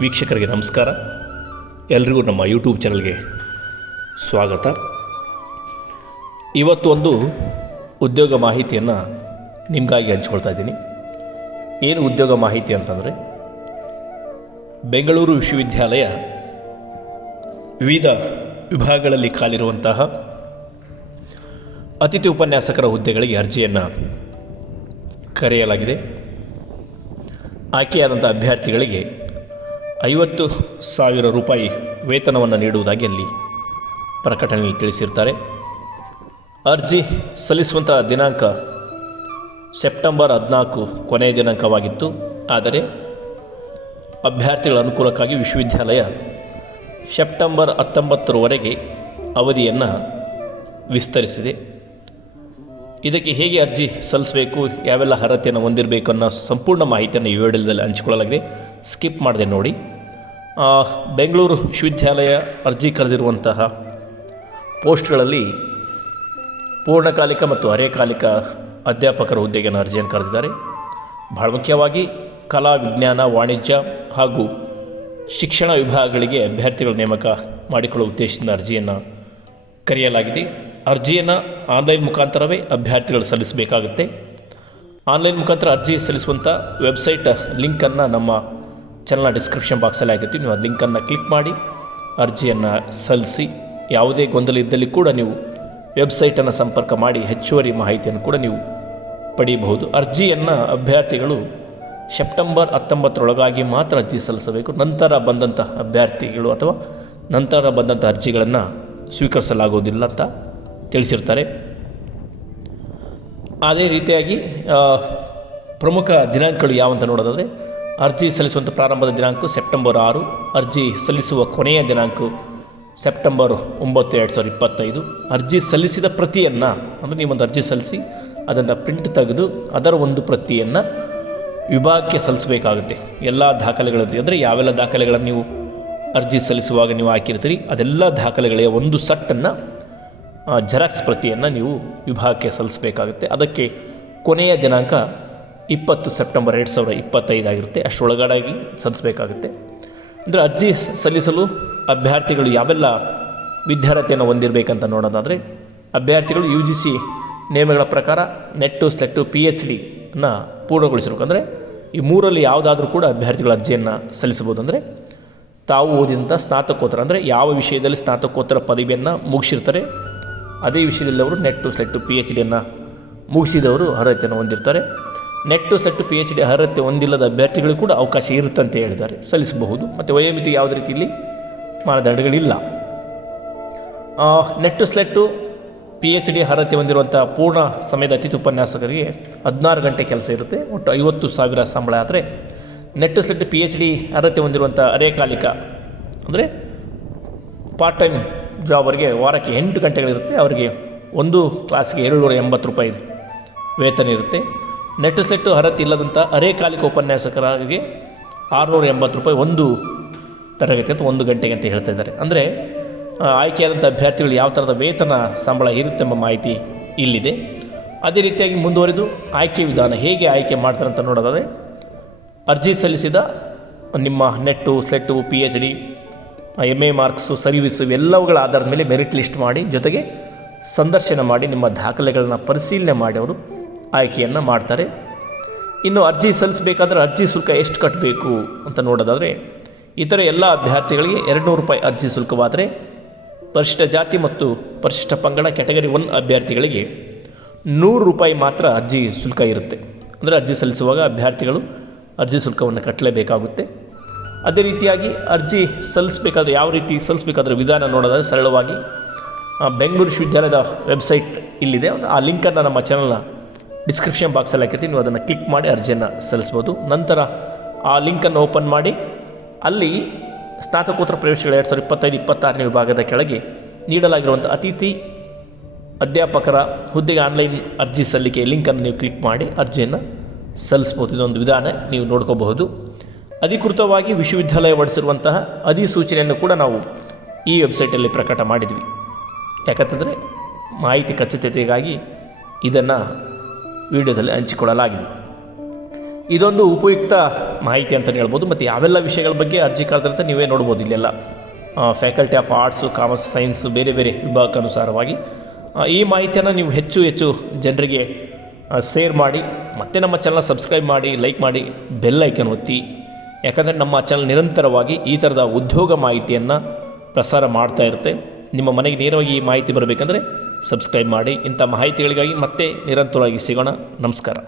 ವೀಕ್ಷಕರಿಗೆ ನಮಸ್ಕಾರ. ಎಲ್ರಿಗೂ ನಮ್ಮ ಯೂಟ್ಯೂಬ್ ಚಾನಲ್ಗೆ ಸ್ವಾಗತ. ಇವತ್ತು ಒಂದು ಉದ್ಯೋಗ ಮಾಹಿತಿಯನ್ನು ನಿಮಗಾಗಿ ಹಂಚ್ಕೊಳ್ತಾ ಇದ್ದೀನಿ. ಏನು ಉದ್ಯೋಗ ಮಾಹಿತಿ ಅಂತಂದರೆ, ಬೆಂಗಳೂರು ವಿಶ್ವವಿದ್ಯಾಲಯ ವಿವಿಧ ವಿಭಾಗಗಳಲ್ಲಿ ಕಾಲಿರುವಂತಹ ಅತಿಥಿ ಉಪನ್ಯಾಸಕರ ಹುದ್ದೆಗಳಿಗೆ ಅರ್ಜಿಯನ್ನು ಕರೆಯಲಾಗಿದೆ. ಆಯ್ಕೆಯಾದಂಥ ಅಭ್ಯರ್ಥಿಗಳಿಗೆ ಐವತ್ತು ಸಾವಿರ ರೂಪಾಯಿ ವೇತನವನ್ನು ನೀಡುವುದಾಗಿ ಅಲ್ಲಿ ಪ್ರಕಟಣೆಯಲ್ಲಿ ತಿಳಿಸಿರ್ತಾರೆ. ಅರ್ಜಿ ಸಲ್ಲಿಸುವಂಥ ದಿನಾಂಕ ಸೆಪ್ಟೆಂಬರ್ ಹದಿನಾಲ್ಕು ಕೊನೆಯ ದಿನಾಂಕವಾಗಿತ್ತು. ಆದರೆ ಅಭ್ಯರ್ಥಿಗಳ ಅನುಕೂಲಕ್ಕಾಗಿ ವಿಶ್ವವಿದ್ಯಾಲಯ ಸೆಪ್ಟೆಂಬರ್ ಹತ್ತೊಂಬತ್ತರವರೆಗೆ ಅವಧಿಯನ್ನು ವಿಸ್ತರಿಸಿದೆ. ಇದಕ್ಕೆ ಹೇಗೆ ಅರ್ಜಿ ಸಲ್ಲಿಸಬೇಕು, ಯಾವೆಲ್ಲ ಅರ್ಹತೆಯನ್ನು ಹೊಂದಿರಬೇಕು ಅನ್ನೋ ಸಂಪೂರ್ಣ ಮಾಹಿತಿಯನ್ನು ಈ ವಿಡಿಯೋದಲ್ಲಿ ಹಂಚಿಕೊಳ್ಳಲಾಗಿದೆ. ಸ್ಕಿಪ್ ಮಾಡಿದೆ ನೋಡಿ. ಬೆಂಗಳೂರು ವಿಶ್ವವಿದ್ಯಾಲಯ ಅರ್ಜಿ ಕರೆದಿರುವಂತಹ ಪೋಸ್ಟ್ಗಳಲ್ಲಿ ಪೂರ್ಣಕಾಲಿಕ ಮತ್ತು ಅರೆಕಾಲಿಕ ಅಧ್ಯಾಪಕರ ಹುದ್ದೆಗೆ ಅರ್ಜಿಯನ್ನು ಕರೆದಿದ್ದಾರೆ. ಬಹಳ ಮುಖ್ಯವಾಗಿ ಕಲಾ, ವಿಜ್ಞಾನ, ವಾಣಿಜ್ಯ ಹಾಗೂ ಶಿಕ್ಷಣ ವಿಭಾಗಗಳಿಗೆ ಅಭ್ಯರ್ಥಿಗಳ ನೇಮಕ ಮಾಡಿಕೊಳ್ಳುವ ಉದ್ದೇಶದಿಂದ ಅರ್ಜಿಯನ್ನು ಕರೆಯಲಾಗಿದೆ. ಅರ್ಜಿಯನ್ನು ಆನ್ಲೈನ್ ಮುಖಾಂತರವೇ ಅಭ್ಯರ್ಥಿಗಳು ಸಲ್ಲಿಸಬೇಕಾಗುತ್ತೆ. ಆನ್ಲೈನ್ ಮುಖಾಂತರ ಅರ್ಜಿ ಸಲ್ಲಿಸುವಂಥ ವೆಬ್ಸೈಟ್ ಲಿಂಕನ್ನು ನಮ್ಮ ಚಾನಲ್ನ ಡಿಸ್ಕ್ರಿಪ್ಷನ್ ಬಾಕ್ಸಲ್ಲಿ ಆಗಿರ್ತೀವಿ. ನೀವು ಆ ಲಿಂಕನ್ನು ಕ್ಲಿಕ್ ಮಾಡಿ, ಅರ್ಜಿಯನ್ನು ಸಲ್ಲಿಸಿ, ಯಾವುದೇ ಗೊಂದಲ ಇದ್ದಲ್ಲಿ ಕೂಡ ನೀವು ವೆಬ್ಸೈಟನ್ನು ಸಂಪರ್ಕ ಮಾಡಿ, ಹೆಚ್ಚುವರಿ ಮಾಹಿತಿಯನ್ನು ಕೂಡ ನೀವು ಪಡೆಯಬಹುದು ಅರ್ಜಿಯನ್ನು ಅಭ್ಯರ್ಥಿಗಳು ಸೆಪ್ಟೆಂಬರ್ ಹತ್ತೊಂಬತ್ತರೊಳಗಾಗಿ ಮಾತ್ರ ಅರ್ಜಿ ಸಲ್ಲಿಸಬೇಕು. ನಂತರ ಬಂದಂಥ ಅಭ್ಯರ್ಥಿಗಳು ಅಥವಾ ನಂತರ ಬಂದಂಥ ಅರ್ಜಿಗಳನ್ನು ಸ್ವೀಕರಿಸಲಾಗುವುದಿಲ್ಲ ಅಂತ ತಿಳಿಸಿರ್ತಾರೆ. ಅದೇ ರೀತಿಯಾಗಿ ಪ್ರಮುಖ ದಿನಾಂಕಗಳು ಯಾವಂತ ನೋಡೋದಾದರೆ ಅರ್ಜಿ ಸಲ್ಲಿಸುವಂಥ ಪ್ರಾರಂಭದ ದಿನಾಂಕ ಸೆಪ್ಟೆಂಬರ್ ಆರು. ಅರ್ಜಿ ಸಲ್ಲಿಸುವ ಕೊನೆಯ ದಿನಾಂಕ ಸೆಪ್ಟೆಂಬರ್ ಒಂಬತ್ತು, ಎರಡು ಸಾವಿರದ ಇಪ್ಪತ್ತೈದು. ಅರ್ಜಿ ಸಲ್ಲಿಸಿದ ಪ್ರತಿಯನ್ನು, ಅಂದರೆ ನೀವೊಂದು ಅರ್ಜಿ ಸಲ್ಲಿಸಿ, ಅದನ್ನು ಪ್ರಿಂಟ್ ತೆಗೆದು, ಅದರ ಒಂದು ಪ್ರತಿಯನ್ನು ವಿಭಾಗಕ್ಕೆ ಸಲ್ಲಿಸಬೇಕಾಗುತ್ತೆ. ಎಲ್ಲ ದಾಖಲೆಗಳದ್ದು ಅಂದರೆ ಯಾವೆಲ್ಲ ದಾಖಲೆಗಳನ್ನು ನೀವು ಅರ್ಜಿ ಸಲ್ಲಿಸುವಾಗ ನೀವು ಹಾಕಿರ್ತೀರಿ, ಅದೆಲ್ಲ ದಾಖಲೆಗಳ ಒಂದು ಸಟ್ಟನ್ನು ಜೆರಾಕ್ಸ್ ಪ್ರತಿಯನ್ನು ನೀವು ವಿಭಾಗಕ್ಕೆ ಸಲ್ಲಿಸಬೇಕಾಗುತ್ತೆ. ಅದಕ್ಕೆ ಕೊನೆಯ ದಿನಾಂಕ ಇಪ್ಪತ್ತು ಸೆಪ್ಟೆಂಬರ್ ಎರಡು ಸಾವಿರದ ಇಪ್ಪತ್ತೈದಾಗಿರುತ್ತೆ ಅಷ್ಟರೊಳಗಡೆಗೆ ಸಲ್ಲಿಸಬೇಕಾಗುತ್ತೆ. ಅಂದರೆ ಅರ್ಜಿ ಸಲ್ಲಿಸಲು ಅಭ್ಯರ್ಥಿಗಳು ಯಾವೆಲ್ಲ ವಿದ್ಯಾರ್ಹತೆಯನ್ನು ಹೊಂದಿರಬೇಕಂತ ನೋಡೋದಾದರೆ, ಅಭ್ಯರ್ಥಿಗಳು ಯು ಜಿ ಸಿ ನಿಯಮಗಳ ಪ್ರಕಾರ ನೆಟ್ಟು ಸ್ಲೆಟ್ಟು ಪಿ ಎಚ್ ಡಿನ ಪೂರ್ಣಗೊಳಿಸಬೇಕು ಅಂದರೆ ಈ ಮೂರಲ್ಲಿ ಯಾವುದಾದ್ರೂ ಕೂಡ ಅಭ್ಯರ್ಥಿಗಳ ಅರ್ಜಿಯನ್ನು ಸಲ್ಲಿಸಬಹುದು. ಅಂದರೆ ತಾವು ಓದಿದಂಥ ಸ್ನಾತಕೋತ್ತರ, ಅಂದರೆ ಯಾವ ವಿಷಯದಲ್ಲಿ ಸ್ನಾತಕೋತ್ತರ ಪದವಿಯನ್ನು ಮುಗಿಸಿರ್ತಾರೆ, ಅದೇ ವಿಷಯದಲ್ಲಿ ಅವರು ನೆಟ್ಟು ಸ್ಲೆಟ್ಟು ಪಿ ಎಚ್ ಡಿಯನ್ನು ಮುಗಿಸಿದವರು ಅರ್ಹತೆಯನ್ನು ಹೊಂದಿರ್ತಾರೆ. ನೆಟ್ಟು ಸೆಟ್ಟು ಪಿ ಎಚ್ ಡಿ ಅರ್ಹತೆ ಹೊಂದಿಲ್ಲದ ಅಭ್ಯರ್ಥಿಗಳಿಗೂ ಕೂಡ ಅವಕಾಶ ಇರುತ್ತಂತ ಹೇಳಿದ್ದಾರೆ. ಸಲ್ಲಿಸಬಹುದು. ಮತ್ತು ವಯೋಮಿತಿ ಯಾವುದೇ ರೀತಿಯಲ್ಲಿ ಮಾನದಂಡಗಳಿಲ್ಲ. ನೆಟ್ಟು ಸ್ಲೆಟ್ಟು ಪಿ ಎಚ್ ಡಿ ಅರ್ಹತೆ ಹೊಂದಿರುವಂಥ ಪೂರ್ಣ ಸಮಯದ ಅತಿಥಿ ಉಪನ್ಯಾಸಕರಿಗೆ ಹದಿನಾರು ಗಂಟೆ ಕೆಲಸ ಇರುತ್ತೆ. ಒಟ್ಟು ಐವತ್ತು ಸಾವಿರ ಸಂಬಳ ಆದರೆ ನೆಟ್ಟು ಸ್ಲೆಟ್ ಪಿ ಎಚ್ ಡಿ ಅರ್ಹತೆ ಹೊಂದಿರುವಂಥ ಅರೆಕಾಲಿಕ ಅಂದರೆ ಪಾರ್ಟ್ ಟೈಮ್ ಜಾಬ್ ಅವರಿಗೆ ವಾರಕ್ಕೆ ಎಂಟು ಗಂಟೆಗಳಿರುತ್ತೆ. ಅವರಿಗೆ ಒಂದು ಕ್ಲಾಸ್ಗೆ ಏಳುನೂರ ಎಂಬತ್ತು ರೂಪಾಯಿ ವೇತನ ಇರುತ್ತೆ. ನೆಟ್ಟು ಸ್ಲೆಟ್ಟು ಅರ್ಹತೆ ಇಲ್ಲದಂಥ ಅರೆಕಾಲಿಕ ಉಪನ್ಯಾಸಕರಾಗಿ ಆರುನೂರ ಎಂಬತ್ತು ರೂಪಾಯಿ ಒಂದು ತರಗತಿ ಅಂತ ಒಂದು ಗಂಟೆಗೆ ಅಂತ ಹೇಳ್ತಾ ಇದ್ದಾರೆ. ಅಂದರೆ ಆಯ್ಕೆಯಾದಂಥ ಅಭ್ಯರ್ಥಿಗಳು ಯಾವ ಥರದ ವೇತನ ಸಂಬಳ ಇರುತ್ತೆಂಬ ಮಾಹಿತಿ ಇಲ್ಲಿದೆ. ಅದೇ ರೀತಿಯಾಗಿ ಮುಂದುವರೆದು ಆಯ್ಕೆ ವಿಧಾನ ಹೇಗೆ ಆಯ್ಕೆ ಮಾಡ್ತಾರೆ ಅಂತ ನೋಡೋದಾದರೆ, ಅರ್ಜಿ ಸಲ್ಲಿಸಿದ ನಿಮ್ಮ NET, SLET P H D M A marks, service ಇವೆಲ್ಲವುಗಳ ಆಧಾರದ ಮೇಲೆ ಮೆರಿಟ್ ಲಿಸ್ಟ್ ಮಾಡಿ, ಜೊತೆಗೆ ಸಂದರ್ಶನ ಮಾಡಿ, ನಿಮ್ಮ ದಾಖಲೆಗಳನ್ನ ಪರಿಶೀಲನೆ ಮಾಡಿ ಅವರು ಆಯ್ಕೆಯನ್ನು ಮಾಡ್ತಾರೆ. ಇನ್ನು ಅರ್ಜಿ ಸಲ್ಲಿಸಬೇಕಾದ್ರೆ ಅರ್ಜಿ ಶುಲ್ಕ ಎಷ್ಟು ಕಟ್ಟಬೇಕು ಅಂತ ನೋಡೋದಾದರೆ, ಇತರ ಎಲ್ಲ ಅಭ್ಯರ್ಥಿಗಳಿಗೆ ಎರಡು ರೂಪಾಯಿ ಅರ್ಜಿ ಶುಲ್ಕವಾದರೆ ಪರಿಶಿಷ್ಟ ಜಾತಿ ಮತ್ತು ಪರಿಶಿಷ್ಟ ಪಂಗಡ ಕ್ಯಾಟಗರಿ ಒನ್ ಅಭ್ಯರ್ಥಿಗಳಿಗೆ ನೂರು ರೂಪಾಯಿ ಮಾತ್ರ ಅರ್ಜಿ ಶುಲ್ಕ ಇರುತ್ತೆ. ಅಂದರೆ ಅರ್ಜಿ ಸಲ್ಲಿಸುವಾಗ ಅಭ್ಯರ್ಥಿಗಳು ಅರ್ಜಿ ಶುಲ್ಕವನ್ನು ಕಟ್ಟಲೇಬೇಕಾಗುತ್ತೆ. ಅದೇ ರೀತಿಯಾಗಿ ಅರ್ಜಿ ಸಲ್ಲಿಸಬೇಕಾದ್ರೆ ಯಾವ ರೀತಿ ಸಲ್ಲಿಸಬೇಕಾದ್ರೆ ವಿಧಾನ ನೋಡೋದಾದರೆ ಸರಳವಾಗಿ ಬೆಂಗಳೂರು ವಿಶ್ವವಿದ್ಯಾಲಯದ ವೆಬ್ಸೈಟ್ ಇಲ್ಲಿದೆ. ಆ ಲಿಂಕನ್ನು ನಮ್ಮ ಚಾನಲ್ನ ಡಿಸ್ಕ್ರಿಪ್ಷನ್ ಬಾಕ್ಸಲ್ಲಿ ಹಾಕಿರ್ತೀನಿ. ನೀವು ಅದನ್ನು ಕ್ಲಿಕ್ ಮಾಡಿ ಅರ್ಜಿಯನ್ನು ಸಲ್ಲಿಸ್ಬೋದು. ನಂತರ ಆ ಲಿಂಕನ್ನು ಓಪನ್ ಮಾಡಿ. ಅಲ್ಲಿ ಸ್ನಾತಕೋತ್ತರ ಪ್ರವೇಶಗಳು ಎರಡು ಸಾವಿರದ ಇಪ್ಪತ್ತೈದು, ಇಪ್ಪತ್ತಾರನೇ ವಿಭಾಗದ ಕೆಳಗೆ ನೀಡಲಾಗಿರುವಂಥ ಅತಿಥಿ ಅಧ್ಯಾಪಕರ ಹುದ್ದೆಗೆ ಆನ್ಲೈನ್ ಅರ್ಜಿ ಸಲ್ಲಿಕೆ ಲಿಂಕನ್ನು ನೀವು ಕ್ಲಿಕ್ ಮಾಡಿ ಅರ್ಜಿಯನ್ನು ಸಲ್ಲಿಸ್ಬೋದು. ಇದೊಂದು ವಿಧಾನ ನೀವು ನೋಡ್ಕೋಬಹುದು. ಅಧಿಕೃತವಾಗಿ ವಿಶ್ವವಿದ್ಯಾಲಯ ಹೊರಡಿಸಿರುವಂತಹ ಅಧಿಸೂಚನೆಯನ್ನು ಕೂಡ ನಾವು ಈ ವೆಬ್ಸೈಟಲ್ಲಿ ಪ್ರಕಟ ಮಾಡಿದ್ವಿ. ಯಾಕಂತಂದರೆ ಮಾಹಿತಿ ಖಚಿತತೆಗಾಗಿ ಇದನ್ನು ವಿಡಿಯೋದಲ್ಲಿ ಹಂಚಿಕೊಳ್ಳಲಾಗಿದೆ. ಇದೊಂದು ಉಪಯುಕ್ತ ಮಾಹಿತಿ ಅಂತಲೇ ಹೇಳ್ಬೋದು. ಮತ್ತು ಯಾವೆಲ್ಲ ವಿಷಯಗಳ ಬಗ್ಗೆ ಅರ್ಜಿ ಕರೆದಿರುತ್ತೆ ನೀವೇ ನೋಡ್ಬೋದು ಇಲ್ಲೆಲ್ಲ. Faculty of arts commerce science ಬೇರೆ ಬೇರೆ ವಿಭಾಗಕ್ಕನುಸಾರವಾಗಿ ಈ ಮಾಹಿತಿಯನ್ನು ನೀವು ಹೆಚ್ಚು ಹೆಚ್ಚು ಜನರಿಗೆ ಶೇರ್ ಮಾಡಿ, ಮತ್ತೆ ನಮ್ಮ ಚಾನಲ್ ಸಬ್ಸ್ಕ್ರೈಬ್ ಮಾಡಿ ಲೈಕ್ ಮಾಡಿ ಬೆಲ್ ಐಕನ್ ಒತ್ತಿ. ಯಾಕಂದರೆ ನಮ್ಮ ಚಾನಲ್ ನಿರಂತರವಾಗಿ ಈ ಥರದ ಉದ್ಯೋಗ ಮಾಹಿತಿಯನ್ನು ಪ್ರಸಾರ ಮಾಡ್ತಾ ಇರುತ್ತೆ. ನಿಮ್ಮ ಮನೆಗೆ ನೇರವಾಗಿ ಈ ಮಾಹಿತಿ ಬರಬೇಕಂದ್ರೆ ಸಬ್ಸ್ಕ್ರೈಬ್ ಮಾಡಿ ಇಂಥ ಮಾಹಿತಿಗಳಿಗಾಗಿ ಮತ್ತೆ ನಿರಂತರವಾಗಿ ಸಿಗೋಣ. ನಮಸ್ಕಾರ.